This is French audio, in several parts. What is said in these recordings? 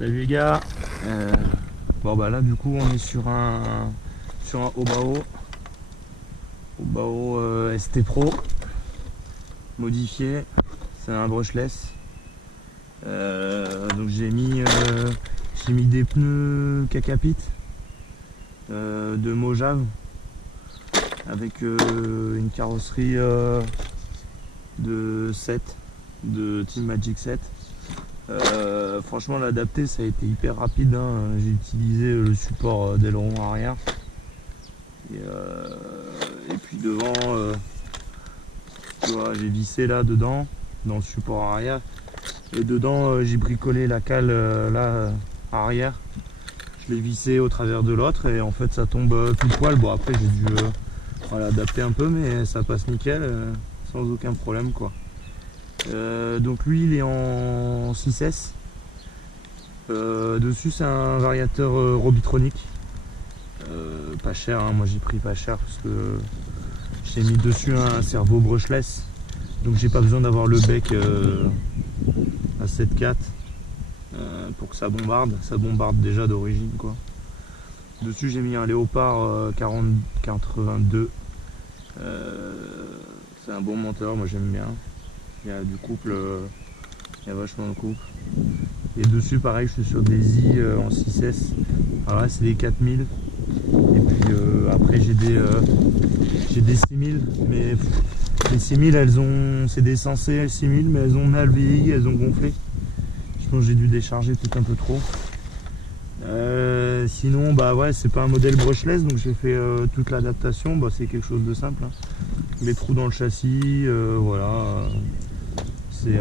Salut les gars. Bon bah là du coup on est sur un Obao ST Pro modifié. C'est un brushless. Donc j'ai mis des pneus Kakapit de Mojave avec une carrosserie de 7 de Team Magic 7. Franchement l'adapter ça a été hyper rapide, hein. J'ai utilisé le support d'aileron arrière et puis devant tu vois, j'ai vissé là dedans dans le support arrière et dedans j'ai bricolé la cale là arrière, je l'ai vissé au travers de l'autre et en fait ça tombe tout poil. Bon après j'ai dû adapter un peu mais ça passe nickel sans aucun problème quoi. Donc lui il est en 6S. Dessus c'est un variateur Robitronic. Pas cher, hein. Moi j'ai pris pas cher parce que j'ai mis dessus un servo brushless. Donc j'ai pas besoin d'avoir le bec à 7.4 pour que ça bombarde. Ça bombarde déjà d'origine quoi. Dessus j'ai mis un Léopard 4082. C'est un bon monteur, moi j'aime bien. Il y a du couple, il y a vachement de couple. Et dessus pareil je suis sur des I en 6S. Alors là c'est des 4000. Et puis après j'ai des 6000. Mais les 6000 elles ont. C'est des sensées 6000 mais elles ont mal vieilli, elles ont gonflé. Je pense que j'ai dû décharger peut-être un peu trop. Sinon bah ouais c'est pas un modèle brushless donc j'ai fait toute l'adaptation. Bah, c'est quelque chose de simple, hein. Les trous dans le châssis, voilà. C'est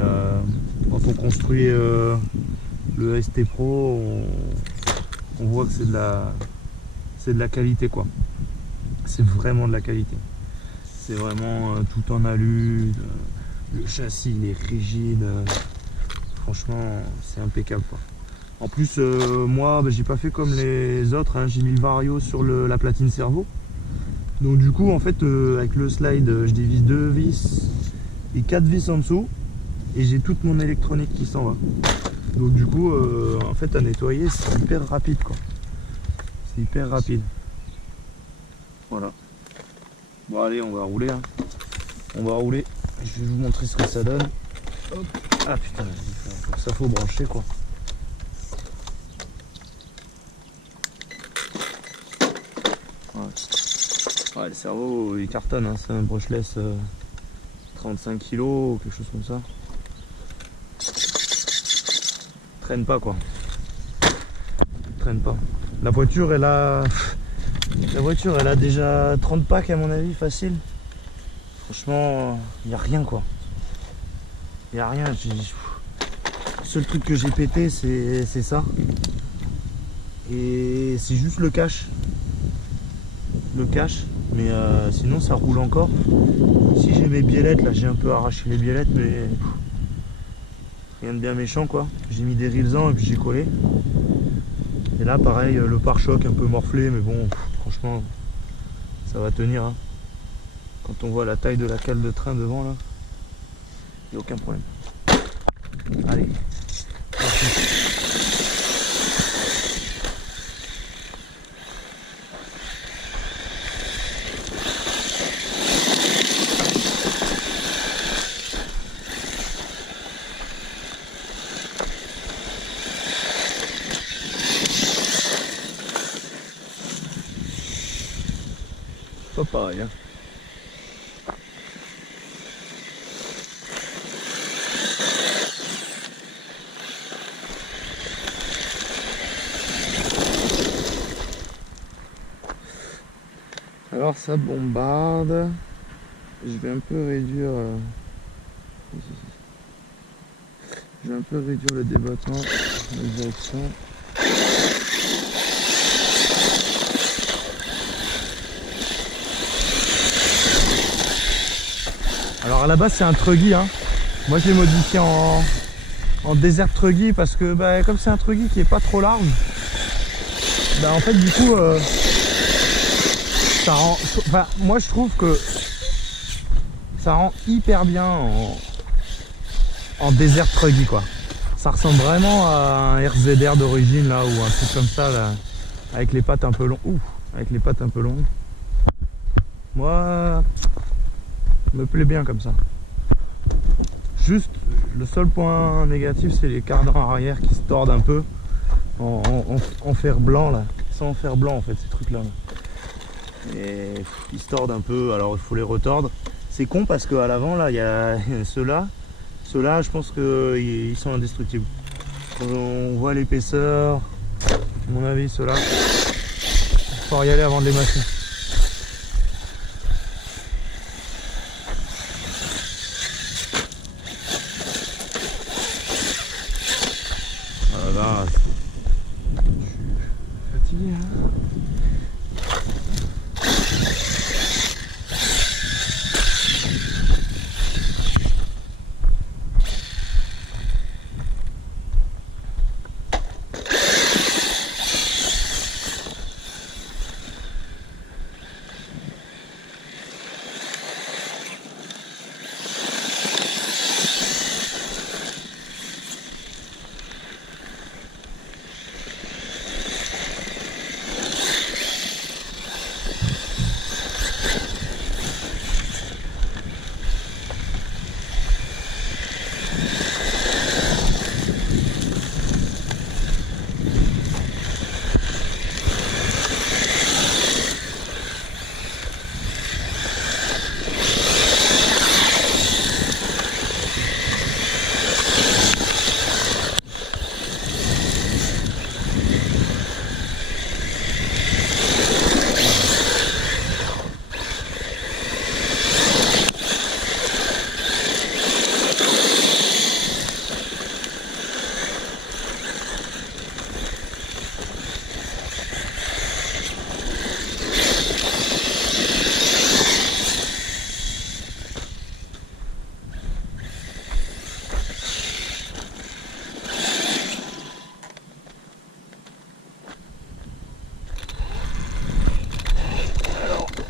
quand on construit le ST Pro, on voit que c'est de la qualité quoi. C'est vraiment de la qualité. C'est vraiment tout en alu. Le châssis il est rigide. Franchement c'est impeccable quoi. En plus moi bah, j'ai pas fait comme les autres, hein. J'ai mis le vario sur la platine servo. Donc du coup en fait avec le slide je dévisse 2 vis et 4 vis en dessous. Et j'ai toute mon électronique qui s'en va. Donc du coup en fait à nettoyer c'est hyper rapide quoi. C'est hyper rapide. Voilà. Bon allez on va rouler, hein. On va rouler. Je vais vous montrer ce que ça donne. Hop. Ah putain, pour ça faut brancher quoi. Ouais, le cerveau il cartonne, hein. C'est un brushless 35 kg ou quelque chose comme ça. Traîne pas quoi. Traîne pas. La voiture elle a déjà 30 packs à mon avis facile. Franchement il n'y a rien quoi. Il n'y a rien. Le seul truc que j'ai pété c'est ça. Et c'est juste le cache. Le cache. Mais sinon ça roule encore. Si j'ai mes biellettes là, j'ai un peu arraché les biellettes mais rien de bien méchant quoi. J'ai mis des rilsans et puis j'ai collé. Et là pareil le pare-choc un peu morflé mais bon franchement ça va tenir, hein. Quand on voit la taille de la cale de train devant là, il n'y a aucun problème. Allez. Pas pareil, hein. Alors ça bombarde. Je vais un peu réduire le débattement, la direction. Alors à la base c'est un truggy, hein. Moi je l'ai modifié en desert truggy parce que bah, comme c'est un truggy qui est pas trop large, bah en fait du coup ça rend, enfin, moi je trouve que ça rend hyper bien en desert truggy quoi. Ça ressemble vraiment à un RZR d'origine là, ou un truc comme ça là, avec les pattes un peu longues. Avec les pattes un peu longues. Moi, me plaît bien comme ça. Juste, le seul point négatif, c'est les cardans arrière qui se tordent un peu en fer blanc là. C'est en fer blanc en fait, ces trucs là. Et ils se tordent un peu, alors il faut les retordre. C'est con parce qu'à l'avant là, il y a ceux-là. Ceux-là, je pense qu'ils sont indestructibles. Quand on voit l'épaisseur, à mon avis, ceux-là, il faut y aller avant de les masser. Voilà, je suis fatigué.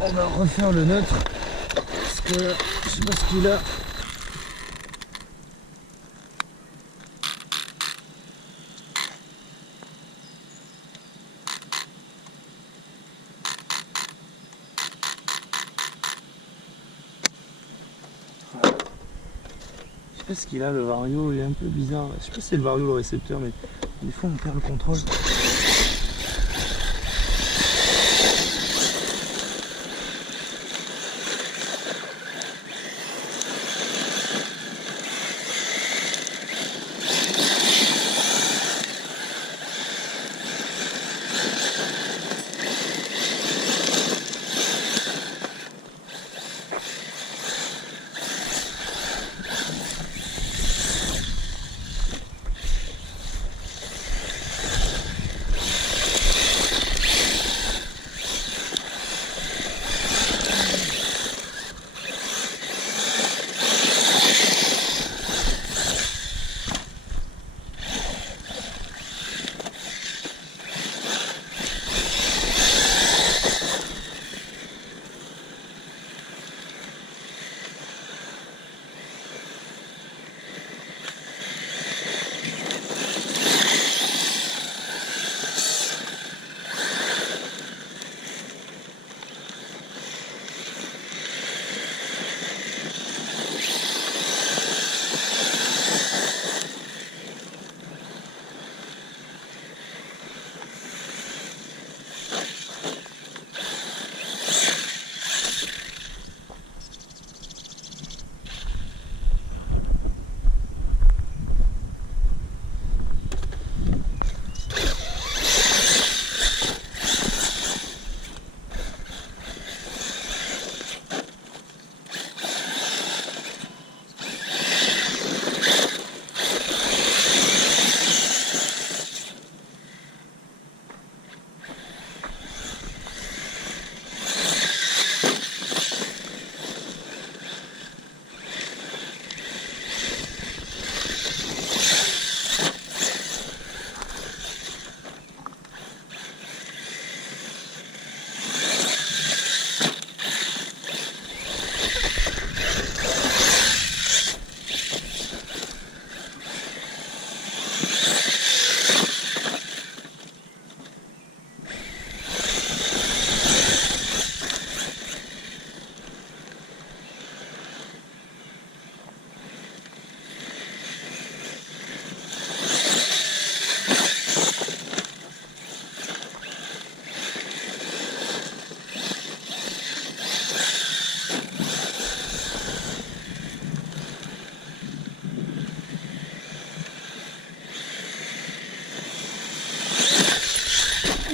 On va refaire le neutre parce que je sais pas ce qu'il a. Je sais pas ce qu'il a, le vario, il est un peu bizarre. Je sais pas si c'est le vario le récepteur, mais des fois on perd le contrôle.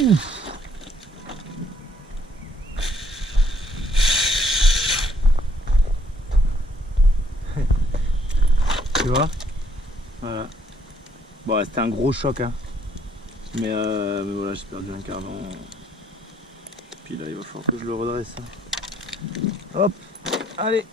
Tu vois? Voilà. Bon, c'était un gros choc, hein. Mais voilà, j'ai perdu un cardan. Puis là, il va falloir que je le redresse. Hop, allez.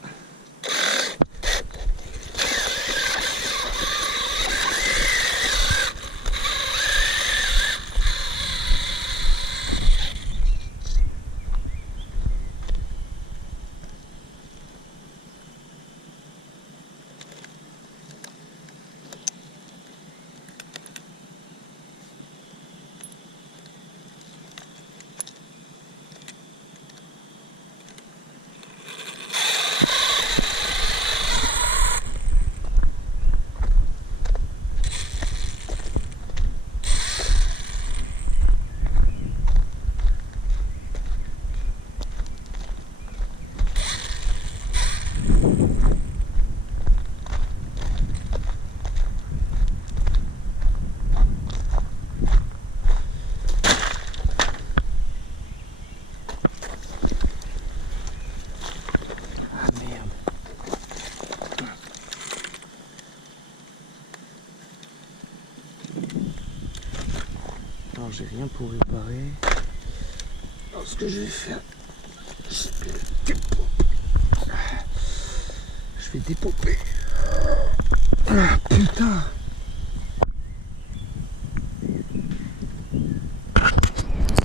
Alors j'ai rien pour réparer. Alors ce que je vais faire, je vais dépoper. Ah, putain.